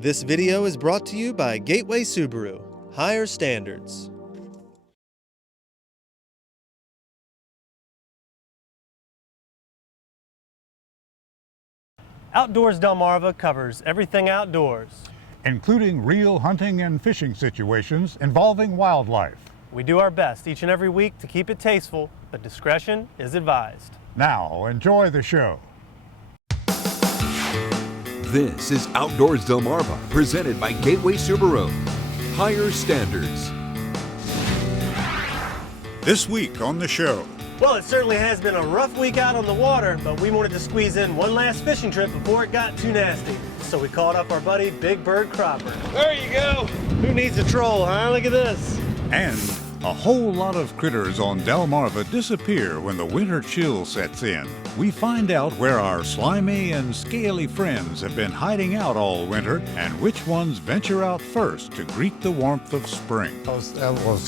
This video is brought to you by Gateway Subaru. Higher standards. Outdoors Delmarva covers everything outdoors, including real hunting and fishing situations involving wildlife. We do our best each and every week to keep it tasteful, but discretion is advised. Now, enjoy the show. This is Outdoors Delmarva, presented by Gateway Subaru. Higher standards. This week on the show. Well, it certainly has been a rough week out on the water, but we wanted to squeeze in one last fishing trip before it got too nasty. So we called up our buddy Big Bird Cropper. There you go. Who needs a troll, huh? Look at this. And a whole lot of critters on Delmarva disappear when the winter chill sets in. We find out where our slimy and scaly friends have been hiding out all winter and which ones venture out first to greet the warmth of spring. I was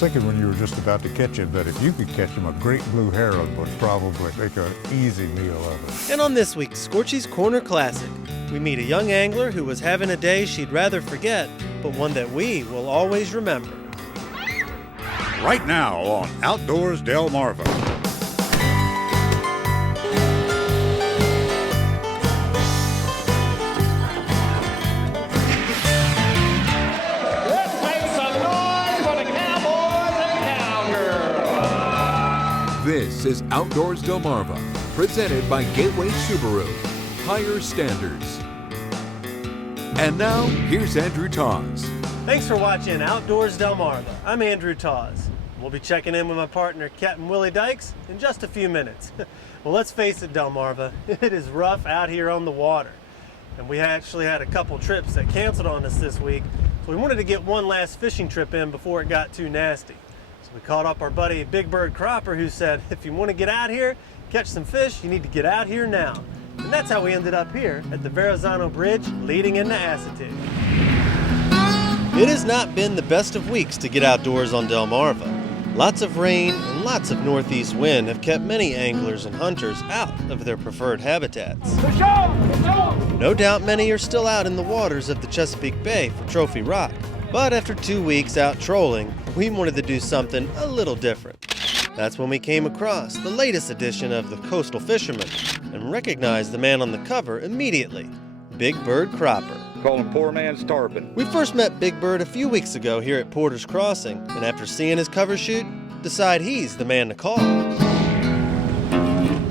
thinking when you were just about to catch it that if you could catch him, a great blue heron would probably make an easy meal of it. And on this week's Scorchy's Corner Classic, we meet a young angler who was having a day she'd rather forget, but one that we will always remember. Right now on Outdoors Delmarva. Let's make some noise for the cowboys and cowgirls. This is Outdoors Delmarva, presented by Gateway Subaru. Higher standards. And now, here's Andrew Tawes. Thanks for watching Outdoors Delmarva. I'm Andrew Tawes. We'll be checking in with my partner, Captain Willie Dykes, in just a few minutes. Well, let's face it, Delmarva, it is rough out here on the water. And we actually had a couple trips that canceled on us this week, so we wanted to get one last fishing trip in before it got too nasty. So we called up our buddy Big Bird Cropper, who said, if you want to get out here, catch some fish, you need to get out here now. And that's how we ended up here at the Verrazano Bridge leading into Assateague. It has not been the best of weeks to get outdoors on Delmarva. Lots of rain and lots of northeast wind have kept many anglers and hunters out of their preferred habitats. No doubt many are still out in the waters of the Chesapeake Bay for trophy rock, but after 2 weeks out trolling, we wanted to do something a little different. That's when we came across the latest edition of the Coastal Fisherman and recognized the man on the cover immediately, Big Bird Cropper. Call him poor man's tarpon. We first met Big Bird a few weeks ago here at Porter's Crossing, and after seeing his cover shoot, decide he's the man to call.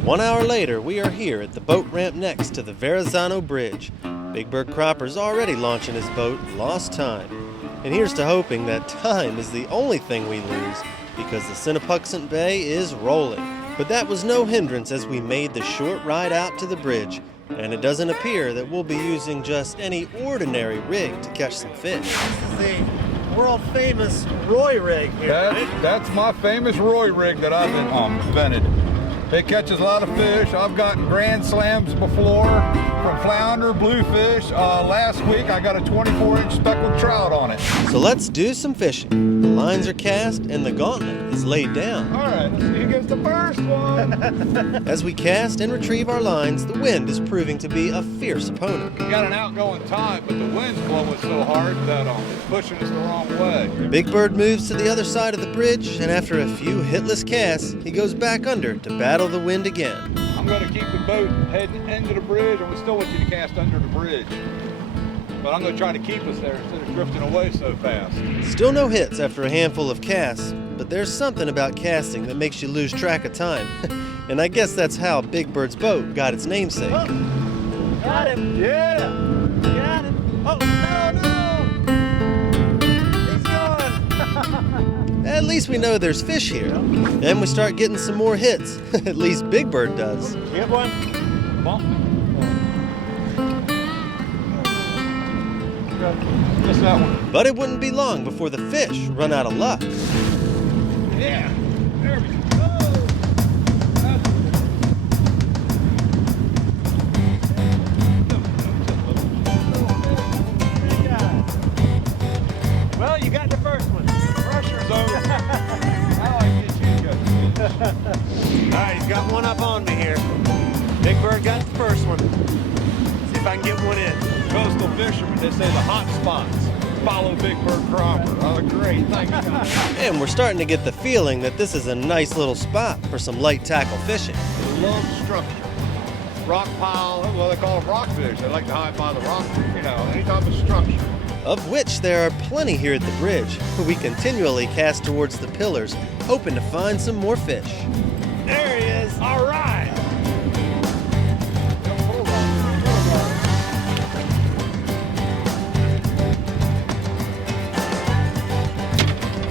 1 hour later, we are here at the boat ramp next to the Verrazano Bridge. Big Bird Cropper's already launching his boat, Lost Time. And here's to hoping that time is the only thing we lose, because the Sinnapuxent Bay is rolling. But that was no hindrance as we made the short ride out to the bridge, and it doesn't appear that we'll be using just any ordinary rig to catch some fish. This is the world-famous Roy rig here, right? That's my famous Roy rig that I've invented. It catches a lot of fish. I've gotten grand slams before from flounder, bluefish. Last week I got a 24-inch speckled trout on it. So let's do some fishing. The lines are cast and the gauntlet is laid down. All right, let's see who gets the first one. As we cast and retrieve our lines, the wind is proving to be a fierce opponent. We got an outgoing tide, but the wind's blowing so hard that it's pushing us the wrong way. Big Bird moves to the other side of the bridge, and after a few hitless casts, he goes back under to battle the wind again. I'm going to keep the boat heading into the bridge, and we still want you to cast under the bridge. But I'm going to try to keep us there instead of drifting away so fast. Still no hits after a handful of casts, but there's something about casting that makes you lose track of time. And I guess that's how Big Bird's boat got its namesake. Oh, got him! Yeah! Got him! Oh, no! He's gone! At least we know there's fish here. And we start getting some more hits. At least Big Bird does. You get one? Bump. Just that one. But it wouldn't be long before the fish run out of luck. Yeah. There we go. Well, you got the first one. Pressure's over. I like to get you guys. All right, he's got one up on me here. Big Bird got the first one. See if I can get one in. coastal fishermen, they say the hot spots follow big bird cropper. Oh, great, thanks. And we're starting to get the feeling that this is a nice little spot for some light tackle fishing. They love structure. Rock pile, well, they call them rockfish. They like to hide by the rock, you know, any type of structure. Of which there are plenty here at the bridge. We continually cast towards the pillars, hoping to find some more fish. There he is. All right.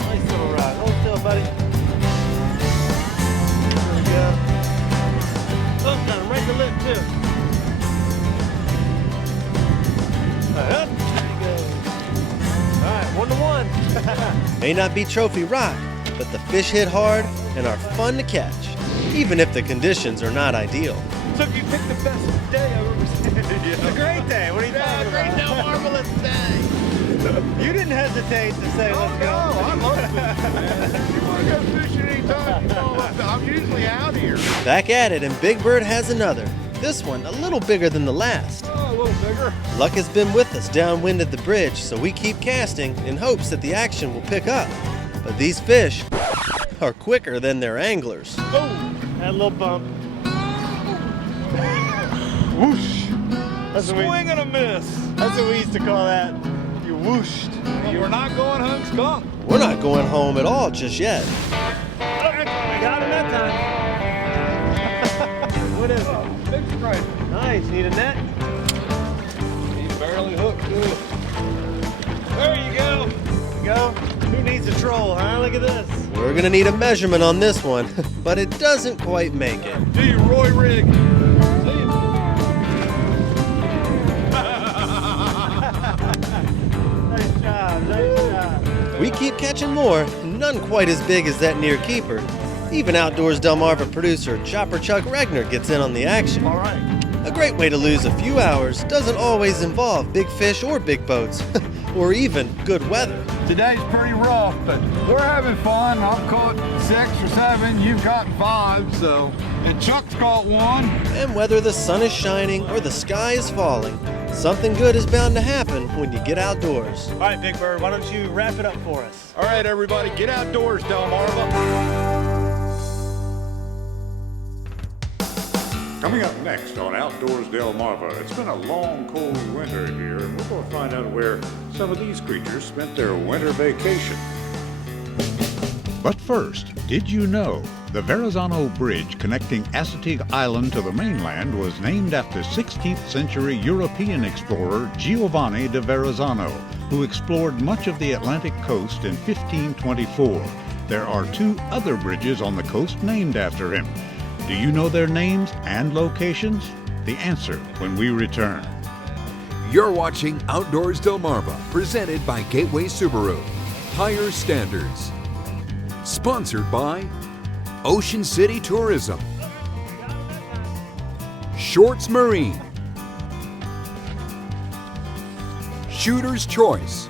Nice little rod. Hold still, buddy. There we go. Oh, got him right in the lip, too. Up. All right, 1-1. May not be trophy rock, but the fish hit hard and are fun to catch, even if the conditions are not ideal. So if you picked the best day I've ever seen. It's a great day. What are you talking about? Great day, marvelous day. You didn't hesitate to say, let's go. No, I love fishing, man. You want to go fishing anytime, you know, I'm usually out here. Back at it, and Big Bird has another. This one a little bigger than the last. Oh, a little bigger. Luck has been with us downwind at the bridge, so we keep casting in hopes that the action will pick up. But these fish are quicker than their anglers. Oh, that little bump. Whoosh. Swing and a miss. That's what we used to call that. You whooshed. We're not going home skunk. We're not going home at all just yet. We got him that time. What is it? Big stripe. Nice. Need a net? He's barely hooked too. There you go. There we go. Who needs a troll, huh? Look at this. We're gonna need a measurement on this one, but it doesn't quite make it. Do you, Roy Rig? See you. Nice job, nice job. We keep catching more, none quite as big as that near keeper. Even Outdoors Delmarva producer Chopper Chuck Regner gets in on the action. All right. A great way to lose a few hours doesn't always involve big fish or big boats, or even good weather. Today's pretty rough, but we're having fun. I've caught 6 or 7, you've gotten 5, so. And Chuck's caught 1. And whether the sun is shining or the sky is falling, something good is bound to happen when you get outdoors. All right, Big Bird, why don't you wrap it up for us? All right, everybody, get outdoors, Delmarva. Coming up next on Outdoors Delmarva, it's been a long, cold winter here, and we're going to find out where some of these creatures spent their winter vacation. But first, did you know the Verrazano Bridge connecting Assateague Island to the mainland was named after 16th century European explorer Giovanni de Verrazano, who explored much of the Atlantic coast in 1524. There are 2 other bridges on the coast named after him. Do you know their names and locations? The answer when we return. You're watching Outdoors Delmarva, presented by Gateway Subaru. Higher standards. Sponsored by Ocean City Tourism, Shorts Marine, Shooter's Choice,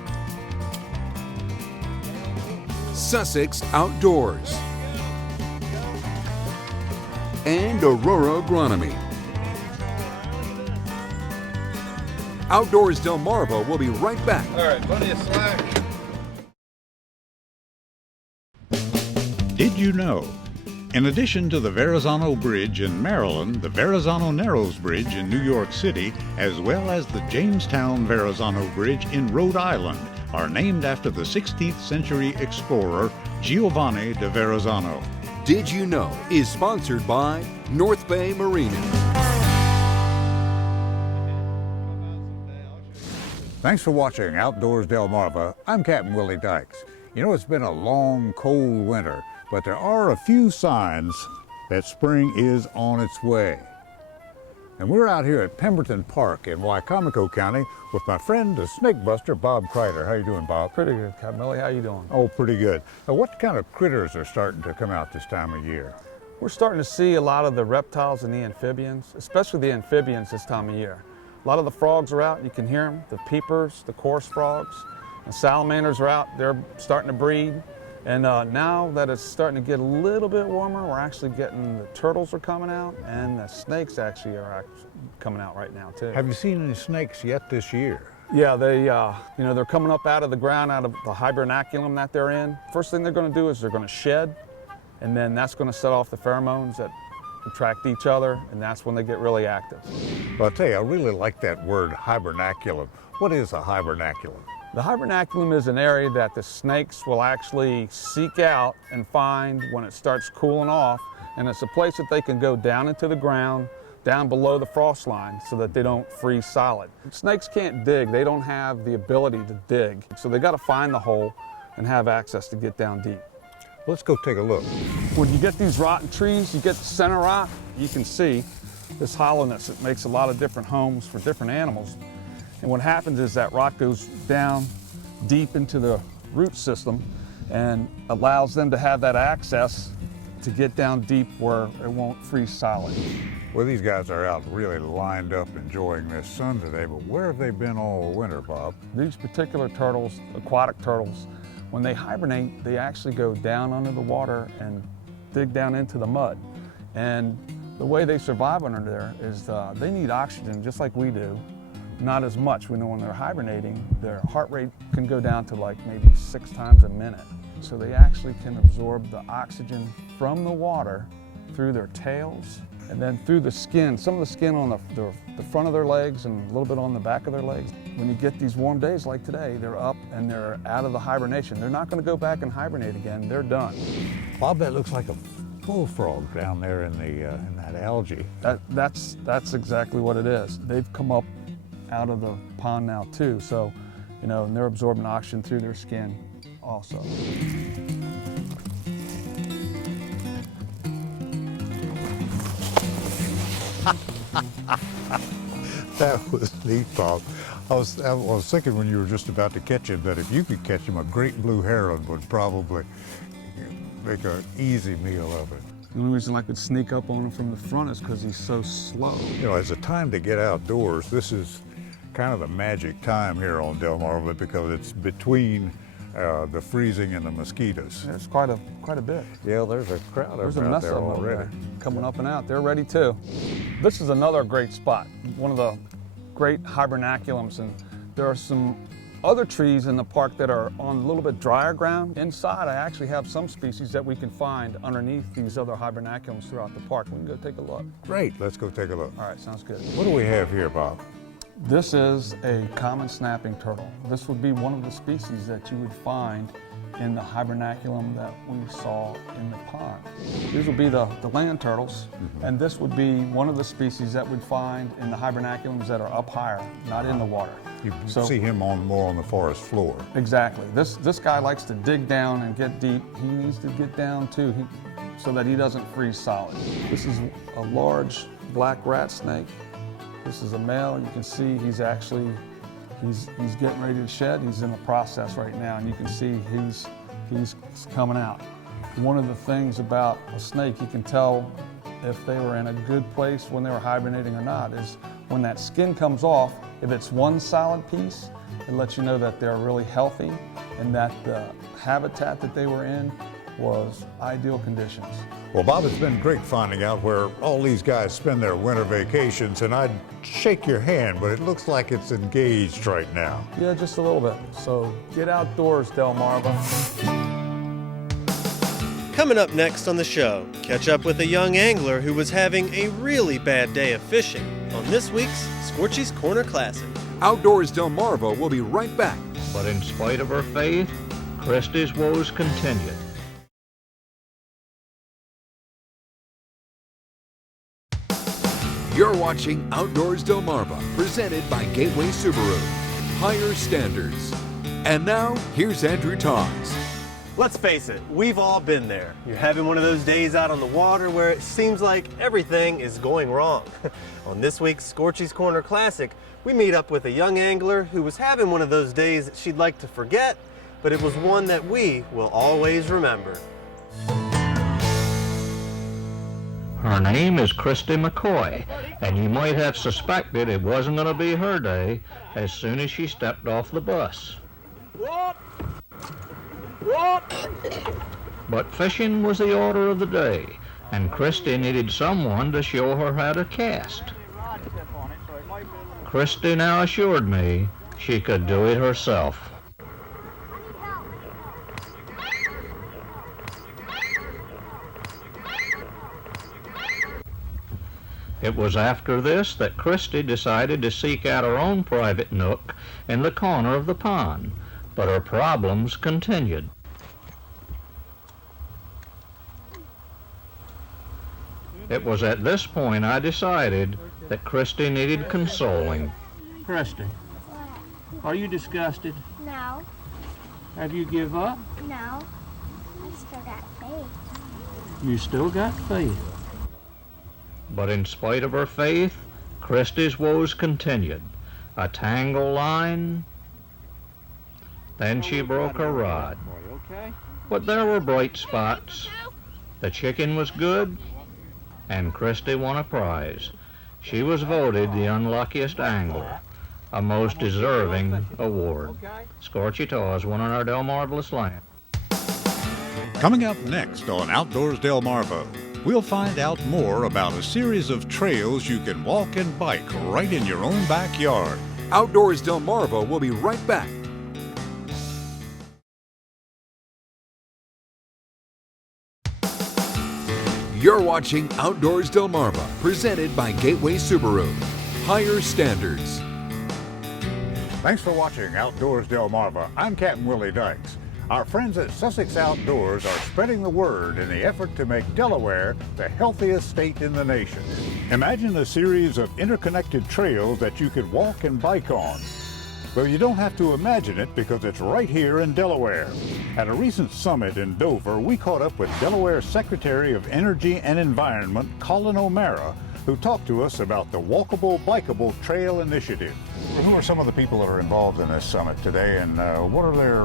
Sussex Outdoors, and Aurora Agronomy. Outdoors Delmarva will be right back. All right, plenty of slack. Did you know? In addition to the Verrazano Bridge in Maryland, the Verrazano Narrows Bridge in New York City, as well as the Jamestown Verrazano Bridge in Rhode Island, are named after the 16th century explorer Giovanni de Verrazano. Did You Know is sponsored by North Bay Marina. Thanks for watching Outdoors Delmarva. I'm Captain Willie Dykes. You know, it's been a long, cold winter, but there are a few signs that spring is on its way. And we're out here at Pemberton Park in Wycomico County with my friend, the snake buster, Bob Kreider. How you doing, Bob? Pretty good, Captain Willie. How you doing? Oh, pretty good. Now, what kind of critters are starting to come out this time of year? We're starting to see a lot of the reptiles and the amphibians, especially the amphibians this time of year. A lot of the frogs are out, you can hear them, the peepers, the coarse frogs. The salamanders are out, they're starting to breed. And now that it's starting to get a little bit warmer, we're actually getting the turtles are coming out, and the snakes actually are coming out right now too. Have you seen any snakes yet this year? Yeah, they, they're coming up out of the ground, out of the hibernaculum that they're in. First thing they're going to do is they're going to shed, and then that's going to set off the pheromones that attract each other, and that's when they get really active. Well, I'll tell you, I really like that word, hibernaculum. What is a hibernaculum? The hibernaculum is an area that the snakes will actually seek out and find when it starts cooling off, and it's a place that they can go down into the ground, down below the frost line, so that they don't freeze solid. Snakes can't dig. They don't have the ability to dig, so they got to find the hole and have access to get down deep. Let's go take a look. When you get these rotten trees, you get the center rock, you can see this hollowness. It makes a lot of different homes for different animals. And what happens is that rock goes down deep into the root system and allows them to have that access to get down deep where it won't freeze solid. Well, these guys are out really lined up enjoying this sun today, but where have they been all winter, Bob? These particular turtles, aquatic turtles, when they hibernate, they actually go down under the water and dig down into the mud. And the way they survive under there is they need oxygen just like we do. Not as much. We know when they're hibernating, their heart rate can go down to like maybe 6 times a minute. So they actually can absorb the oxygen from the water through their tails and then through the skin. Some of the skin on the front of their legs and a little bit on the back of their legs. When you get these warm days like today, they're up and they're out of the hibernation. They're not going to go back and hibernate again. They're done. Bob, that looks like a bullfrog down there in that algae. That's exactly what it is. They've come up out of the pond now too, so and they're absorbing oxygen through their skin also. That was neat, Bob. I was thinking when you were just about to catch him that if you could catch him, a great blue heron would probably make an easy meal of it. The only reason I could sneak up on him from the front is because he's so slow. As a time to get outdoors, this is kind of the magic time here on Delmarva because it's between the freezing and the mosquitoes. There's quite a bit. Yeah, there's a crowd There's a out mess there of them already. there, coming up and out. They're ready too. This is another great spot, one of the great hibernaculums, and there are some other trees in the park that are on a little bit drier ground. Inside, I actually have some species that we can find underneath these other hibernaculums throughout the park. We can go take a look. Great, let's go take a look. All right, sounds good. What do we have here, Bob? This is a common snapping turtle. This would be one of the species that you would find in the hibernaculum that we saw in the pond. These would be the land turtles, and this would be one of the species that we'd find in the hibernaculums that are up higher, not in the water. You see him more on the forest floor. Exactly. This guy likes to dig down and get deep. He needs to get down too, so that he doesn't freeze solid. This is a large black rat snake. This is a male. You can see he's getting ready to shed. He's in the process right now, and you can see he's coming out. One of the things about a snake, you can tell if they were in a good place when they were hibernating or not, is when that skin comes off, if it's one solid piece, it lets you know that they're really healthy and that the habitat that they were in was ideal conditions. Well, Bob, it's been great finding out where all these guys spend their winter vacations, and I'd shake your hand, but it looks like it's engaged right now. Yeah, just a little bit. So get outdoors, Delmarva. Coming up next on the show, catch up with a young angler who was having a really bad day of fishing on this week's Scorchy's Corner Classic. Outdoors Delmarva will be right back. But in spite of her faith, Christie's woes continued. You're watching Outdoors Delmarva, presented by Gateway Subaru. Higher standards. And now, here's Andrew Toms. Let's face it, we've all been there. You're having one of those days out on the water where it seems like everything is going wrong. On this week's Scorchy's Corner Classic, we meet up with a young angler who was having one of those days that she'd like to forget, but it was one that we will always remember. Her name is Christy McCoy, and you might have suspected it wasn't going to be her day as soon as she stepped off the bus. But fishing was the order of the day, and Christy needed someone to show her how to cast. Christy now assured me she could do it herself. It was after this that Christy decided to seek out her own private nook in the corner of the pond, but her problems continued. It was at this point I decided that Christy needed consoling. Christy, are you disgusted? No, Have you give up? no. I still got faith. You still got faith. But in spite of her faith, Christy's woes continued. A tangle line, then she broke her rod. Okay? But there were bright spots. The chicken was good, and Christy won a prize. She was voted the unluckiest angler, a most deserving award. Scorchy Taws won on our Delmarva land. Coming up next on Outdoors Delmarva, we'll find out more about a series of trails you can walk and bike right in your own backyard. Outdoors Delmarva will be right back. You're watching Outdoors Delmarva, presented by Gateway Subaru. Higher standards. Thanks for watching Outdoors Delmarva. I'm Captain Willie Dykes. Our friends at Sussex Outdoors are spreading the word in the effort to make Delaware the healthiest state in the nation. Imagine a series of interconnected trails that you could walk and bike on. Well, you don't have to imagine it because it's right here in Delaware. At a recent summit in Dover, we caught up with Delaware Secretary of Energy and Environment, Colin O'Mara, who talked to us about the Walkable Bikeable Trail Initiative. Who are some of the people that are involved in this summit today, and what are their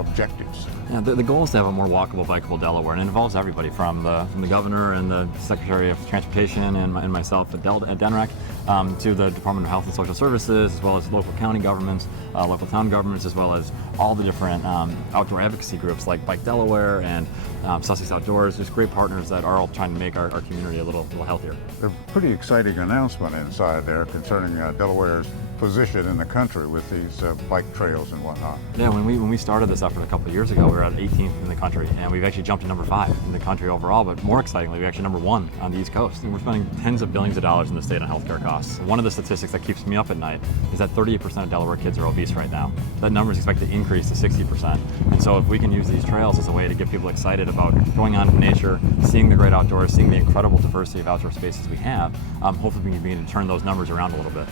objectives? Yeah, the goal is to have a more walkable, bikeable Delaware, and it involves everybody from the governor and the Secretary of Transportation and myself at DENREC to the Department of Health and Social Services, as well as local county governments, local town governments, as well as all the different outdoor advocacy groups like Bike Delaware and Sussex Outdoors. There's great partners that are all trying to make our community a little healthier. A pretty exciting announcement inside there concerning Delaware's position in the country with these bike trails and whatnot. Yeah, when we started this effort a couple of years ago, we were at 18th in the country, and we've actually jumped to number 5 in the country overall, but more excitingly, we're actually number 1 on the East Coast. And we're spending tens of billions of dollars in the state on healthcare costs. One of the statistics that keeps me up at night is that 38% of Delaware kids are obese right now. That number is expected to increase to 60%. And so if we can use these trails as a way to get people excited about going out in nature, seeing the great outdoors, seeing the incredible diversity of outdoor spaces we have, hopefully we can begin to turn those numbers around a little bit.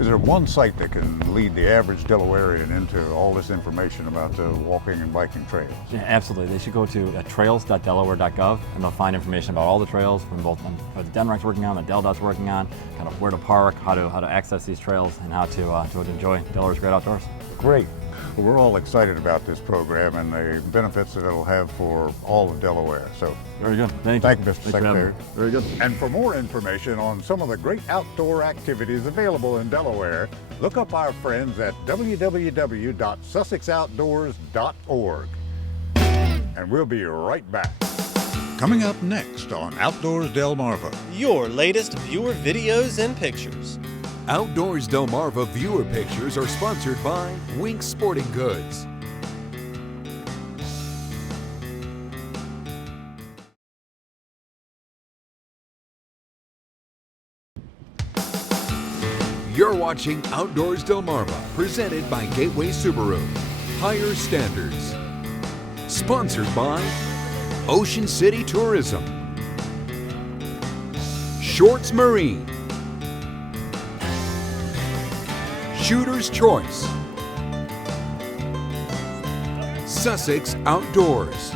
Is there one site that can lead the average Delawarean into all this information about walking and biking trails? Yeah, absolutely. They should go to trails.delaware.gov, and they'll find information about all the trails from both what the DENREC's working on, the DELDOT's working on, kind of where to park, how to access these trails, and how to enjoy Delaware's great outdoors. Great. Well, we're all excited about this program and the benefits that it'll have for all of Delaware. So, very good. Thank you. Thank you, Mr. Thanks Secretary. Very good. And for more information on some of the great outdoor activities available in Delaware, look up our friends at www.sussexoutdoors.org. And we'll be right back. Coming up next on Outdoors Delmarva. Your latest viewer videos and pictures. Outdoors Delmarva viewer pictures are sponsored by Wink Sporting Goods. You're watching Outdoors Delmarva, presented by Gateway Subaru. Higher standards. Sponsored by Ocean City Tourism, Shorts Marine, Shooter's Choice, Sussex Outdoors,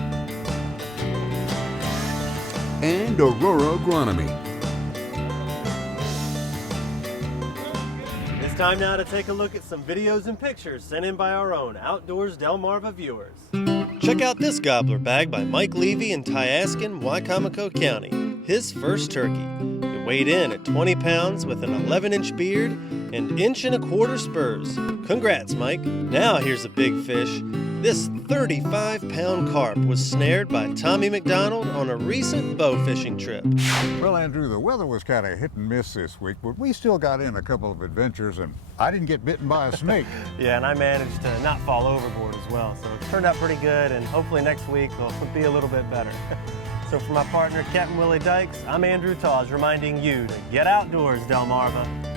and Aurora Agronomy. It's time now to take a look at some videos and pictures sent in by our own Outdoors Delmarva viewers. Check out this gobbler bag by Mike Levy in Tyaskin, Wicomico County. His first turkey. It weighed in at 20 pounds with an 11-inch beard and 1¼ inch spurs. Congrats, Mike. Now here's a big fish. This 35-pound carp was snared by Tommy McDonald on a recent bow fishing trip. Well, Andrew, the weather was kind of hit and miss this week, but we still got in a couple of adventures, and I didn't get bitten by a snake. Yeah, and I managed to not fall overboard as well, so it turned out pretty good, and hopefully next week will be a little bit better. So for my partner, Captain Willie Dykes, I'm Andrew Taws, reminding you to get outdoors, Delmarva.